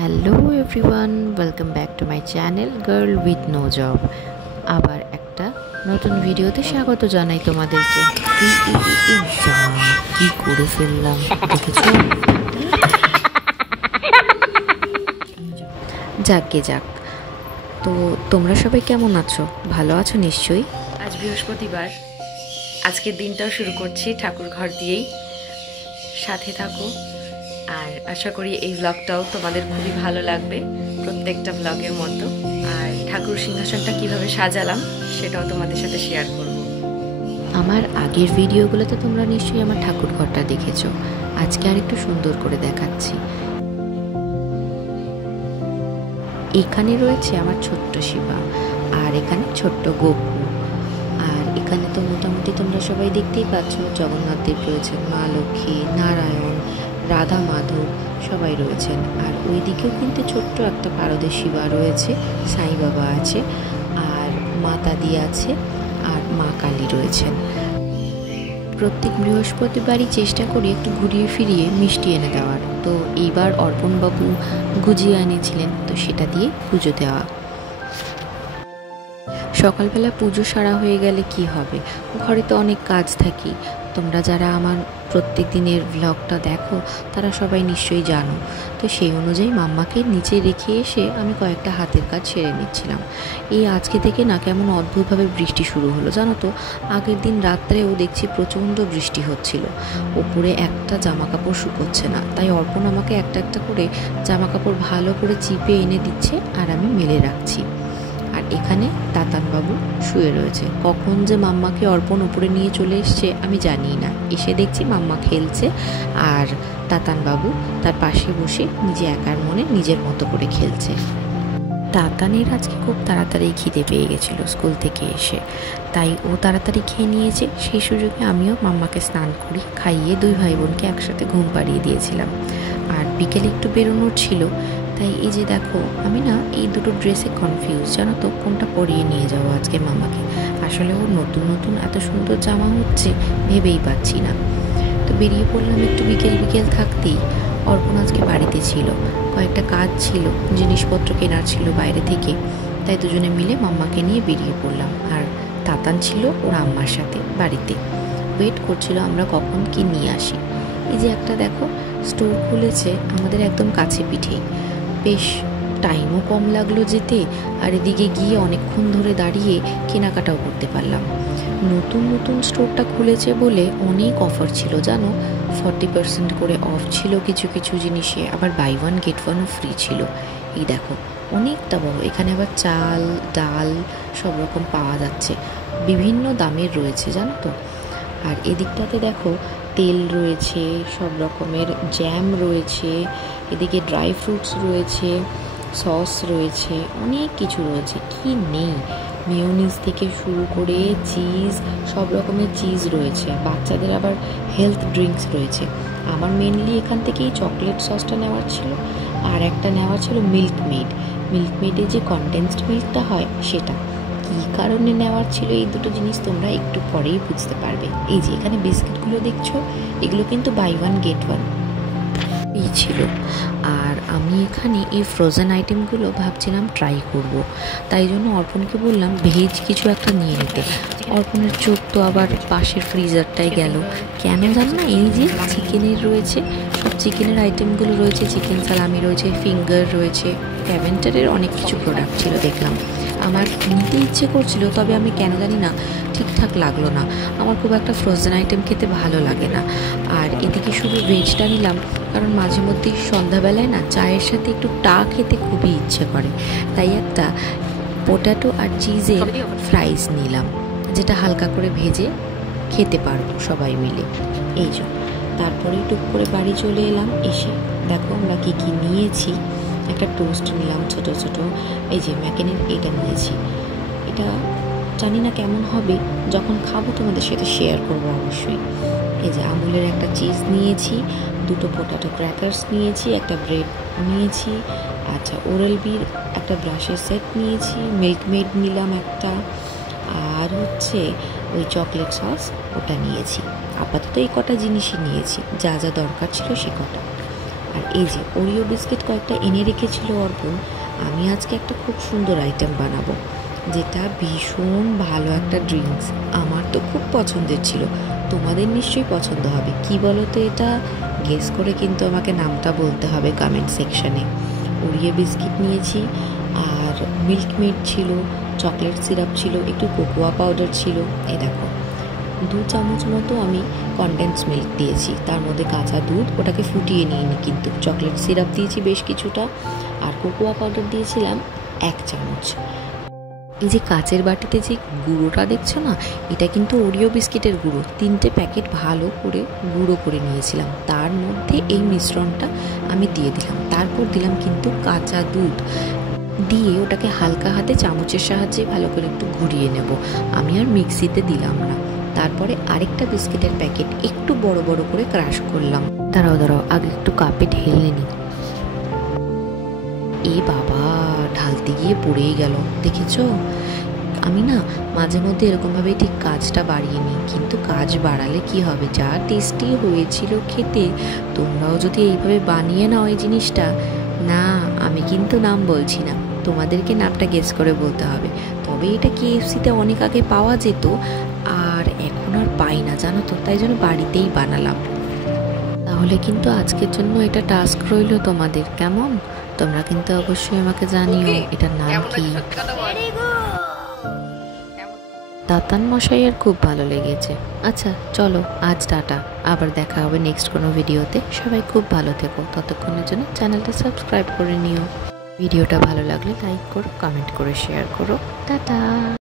Hello everyone, welcome back to my channel girl with no job. আবার একটা নতুন ভিডিওতে স্বাগত জানাই তোমাদেরকে। কি করে ফেললাম দেখেছো? যাক তো তোমরা সবাই কেমন আছো? ভালো আছো নিশ্চয়ই। আজ বৃহস্পতিবার, আজকের দিনটাও শুরু করছি ঠাকুর ঘর দিয়েই। সাথে থাকো, আর আশা করি এই ব্লগটাও তোমাদের খুবই ভালো লাগবে, প্রত্যেকটা ব্লগের মতো। আর ঠাকুর সিংহাসনটা কিভাবে সাজালাম সেটাও তোমাদের সাথে শেয়ার করব। আমার আগের ভিডিওগুলোতে তোমরা নিশ্চয়ই আমার ঠাকুর ঘরটা দেখেছো। আজকে আর একটু সুন্দর করে দেখাচ্ছি। এখানে রয়েছে আমার ছোট্ট শিবা, আর এখানে ছোট্ট গোপু। আর এখানে তো মোটামুটি তোমরা সবাই দেখতেই পাচ্ছ, জগন্নাথ দেব রয়েছেন, মা লক্ষ্মী, নারায়ণ, রাধা মাধব সবাই রয়েছেন। আর ওই দিকেও কিন্তু ছোট্ট একটা পারদের শিবা রয়েছে, সাই বাবা আছে, আর মাতাদি আছে, আর মা কালী রয়েছেন। প্রত্যেক বৃহস্পতিবারই চেষ্টা করি একটু ঘুরিয়ে ফিরিয়ে মিষ্টি এনে দেওয়ার। তো এইবার অর্পণবাবু গুজিয়া এনেছিলেন, তো সেটা দিয়ে পুজো দেওয়া। সকালবেলা পুজো সারা হয়ে গেলে কি হবে, ঘরে তো অনেক কাজ থাকি। তোমরা যারা আমার প্রত্যেক দিনের ভ্লগটা দেখো তারা সবাই নিশ্চয়ই জানো। তো সেই অনুযায়ী মাম্মাকে নিচে রেখে এসে আমি কয়েকটা হাতের কাজ সেরে নিচ্ছিলাম। এই আজকে থেকে না কেমন অদ্ভুতভাবে বৃষ্টি শুরু হলো জানো তো। আগের দিন রাত্রেও দেখছি প্রচণ্ড বৃষ্টি হচ্ছিল, ওপরে একটা জামা কাপড় শুকোচ্ছে না। তাই অর্পণ আমাকে একটা একটা করে জামা কাপড় ভালো করে চিপে এনে দিচ্ছে, আর আমি মেলে রাখছি। আর এখানে তাতানবাবু শুয়ে রয়েছে। কখন যে মাম্মাকে অর্পণ উপরে নিয়ে চলে এসছে আমি জানি না। এসে দেখছি মাম্মা খেলছে, আর তাতানবাবু তার পাশে বসে নিজে একার মনে নিজের মতো করে খেলছে। তাতানের আজকে খুব তাড়াতাড়ি খিদে পেয়ে গেছিলো স্কুল থেকে এসে, তাই ও তাড়াতাড়ি খেয়ে নিয়েছে। সেই সুযোগে আমিও মাম্মাকে স্নান করি, খাইয়ে দুই ভাই বোনকে একসাথে ঘুম পাড়িয়ে দিয়েছিলাম। আর বিকেলে একটু বেরোনোর ছিল, তাই এই যে দেখো আমি না এই দুটো ড্রেসে কনফিউজ, জানো তো কোনটা পরিয়ে নিয়ে যাবো আজকে মামাকে। আসলে ওর নতুন নতুন এত সুন্দর জামা হচ্ছে, ভেবেই পাচ্ছি না। তো বেরিয়ে পড়লাম একটু বিকেল থাকতেই। অর্পণ আজকে বাড়িতে ছিল, কয়েকটা কাজ ছিল, জিনিসপত্র কেনার ছিল বাইরে থেকে। তাই দুজনে মিলে মাম্মাকে নিয়ে বেরিয়ে পড়লাম। আর তাতান ছিল ওর আম্মার সাথে বাড়িতে, ওয়েট করছিল আমরা কখন কি নিয়ে আসি। এই যে একটা দেখো স্টোর খুলেছে আমাদের একদম কাছে পিঠেই, বেশ টাইমও কম লাগলো যেতে, আর এদিকে গিয়ে অনেকক্ষণ ধরে দাঁড়িয়ে কেনাকাটাও করতে পারলাম। নতুন স্টোরটা খুলেছে বলে অনেক অফার ছিল জানো, 40% করে অফ ছিল কিছু কিছু জিনিসে, আবার বাই ওয়ান গেট ওয়ানও ফ্রি ছিল। এই দেখো অনেকটা বড়, এখানে আবার চাল ডাল সব রকম পাওয়া যাচ্ছে, বিভিন্ন দামের রয়েছে জানো তো। আর এদিকটাতে দেখো তেল রয়েছে, সব রকমের জ্যাম রয়েছে, এদিকে ড্রাই ফ্রুটস রয়েছে, সস রয়েছে, অনেক কিছু রয়েছে, কি নেই। মেয়োনিজ থেকে শুরু করে চিজ, সব রকমের চিজ রয়েছে। বাচ্চাদের আবার হেলথ ড্রিঙ্কস রয়েছে। আমার মেনলি এখান থেকেই চকলেট সসটা নেওয়ার ছিল, আর একটা নেওয়ার ছিল মিল্কমেডে যে কনডেন্সড মিল্কটা হয় সেটা। কী কারণে নেওয়ার ছিল এই দুটো জিনিস তোমরা একটু পরেই বুঝতে পারবে। এই যে এখানে বিস্কিটগুলো দেখছো, এগুলো কিন্তু বাই ওয়ান গেট ওয়ান এই ছিল। আর আমি এখানে এই ফ্রোজেন আইটেমগুলো ভাবছিলাম ট্রাই করব, তাই জন্য অর্পণকে বললাম ভেজ কিছু একটা নিয়ে নিতে। অর্পণের চোখ তো আবার পাশের ফ্রিজারটাই গেল, কেন জানো না। এই যে চিকেনের রয়েছে, সব চিকেনের আইটেমগুলো রয়েছে, চিকেন সালামি রয়েছে, ফিঙ্গার রয়েছে, ক্যাভেন্টারের অনেক কিছু প্রোডাক্ট ছিল দেখলাম। আমার নিতে ইচ্ছে করছিল, তবে আমি কেন জানি না ঠিকঠাক লাগলো না। আমার খুব একটা ফ্রোজেন আইটেম খেতে ভালো লাগে না। আর এদিকে শুধু ভেজটা নিলাম কারণ মাঝে মধ্যেই সন্ধ্যাবেলায় না চায়ের সাথে একটু খেতে খুবই ইচ্ছে করে, তাই একটা পোট্যাটো আর চিজের ফ্রাইজ নিলাম, যেটা হালকা করে ভেজে খেতে পারবো সবাই মিলে। এই যে তারপরে টুক করে বাড়ি চলে এলাম। এসে দেখো আমরা কী নিয়েছি। একটা টোস্ট নিলাম ছোট ছোট, এই যে ম্যাকেনের এটা নিয়েছি। এটা জানি না কেমন হবে, যখন খাবো তোমাদের সাথে শেয়ার করবো অবশ্যই। এই যে আমুলের একটা চিজ নিয়েছি, দুটো পোটাটো ক্র্যাকার্স নিয়েছি, একটা ব্রেড নিয়েছি, আচ্ছা ওরাল বির একটা ব্রাশের সেট নিয়েছি, মিল্কমেড নিলাম একটা, আর হচ্ছে ওই চকলেট সস ওটা নিয়েছি। আপাতত এই কটা জিনিসই নিয়েছি, যা যা দরকার ছিল সে কটা। আর এই যে ওরিও বিস্কিট কয়েকটা এনে রেখেছিল অর্পণ। আমি আজকে একটা খুব সুন্দর আইটেম বানাবো, যেটা ভীষণ ভালো একটা ড্রিঙ্কস। আমার তো খুব পছন্দের ছিল, তোমাদের নিশ্চয়ই পছন্দ হবে। কি বলো তো এটা? গেস করে কিন্তু আমাকে নামটা বলতে হবে কমেন্ট সেকশানে। ওরিও বিস্কিট নিয়েছি, আর মিল্ক মেড ছিল, চকলেট সিরাপ ছিল, একটু কোকোয়া পাউডার ছিল। এই দেখো 2 চামচ মতো আমি কনডেন্স মিল্ক দিয়েছি, তার মধ্যে কাঁচা দুধ, ওটাকে ফুটিয়ে নিইনি কিন্তু। চকলেট সিরাপ দিয়েছি বেশ কিছুটা, আর কোকোয়া পাউডার দিয়েছিলাম 1 চামচ। এই যে কাচের বাটিতে যে গুঁড়োটা দেখছো না, এটা কিন্তু ওরিও বিস্কিটের গুঁড়ো। 3টে প্যাকেট ভালো করে গুঁড়ো করে নিয়েছিলাম, তার মধ্যে এই মিশ্রণটা আমি দিয়ে দিলাম। তারপর দিলাম কিন্তু কাঁচা দুধ, দিয়ে ওটাকে হালকা হাতে চামচের সাহায্যে ভালো করে একটু ঘুরিয়ে নেব। আমি আর মিক্সিতে দিলাম না। তারপরে আরেকটা বিস্কিটের প্যাকেট একটু বড় বড় করে ক্রাশ করলাম। দাঁড়াও আগে একটু কাপে ঢেলে নিই। এ বাবা, ঢালতে গিয়ে পড়েই গেল, দেখেছো? আমি না মাঝে মধ্যে এরকমভাবে ঠিক কাজটা বাড়িয়ে নিই, কিন্তু কাজ বাড়ালে কি হবে? যা টেস্টি হয়েছিল খেতে, তোমরাও যদি এইভাবে বানিয়ে নাও এই জিনিসটা। না, আমি কিন্তু নাম বলছি না, তোমাদেরকে নামটা গেস করে বলতে হবে। তবে এটা KFC-তে অনেক আগে পাওয়া যেত, আর এখন আর পাই না, জানো তো, তাই জন্য বাড়িতেই বানালাম। তাহলে কিন্তু আজকের জন্য এটা টাস্ক রইল তোমাদের, কেমন? তোমরা কিন্তু অবশ্যই আমাকে জানিও এটার নাম কি। দাতান মশাইয়ের খুব ভালো লেগেছে। আচ্ছা চলো, আজ টাটা, আবার দেখা হবে নেক্সট কোনো ভিডিওতে। সবাই খুব ভালো থেকো, ততক্ষণের জন্য চ্যানেলটা সাবস্ক্রাইব করে নিও। ভিডিওটা ভালো লাগলে লাইক করো, কমেন্ট করে শেয়ার করো। টাটা।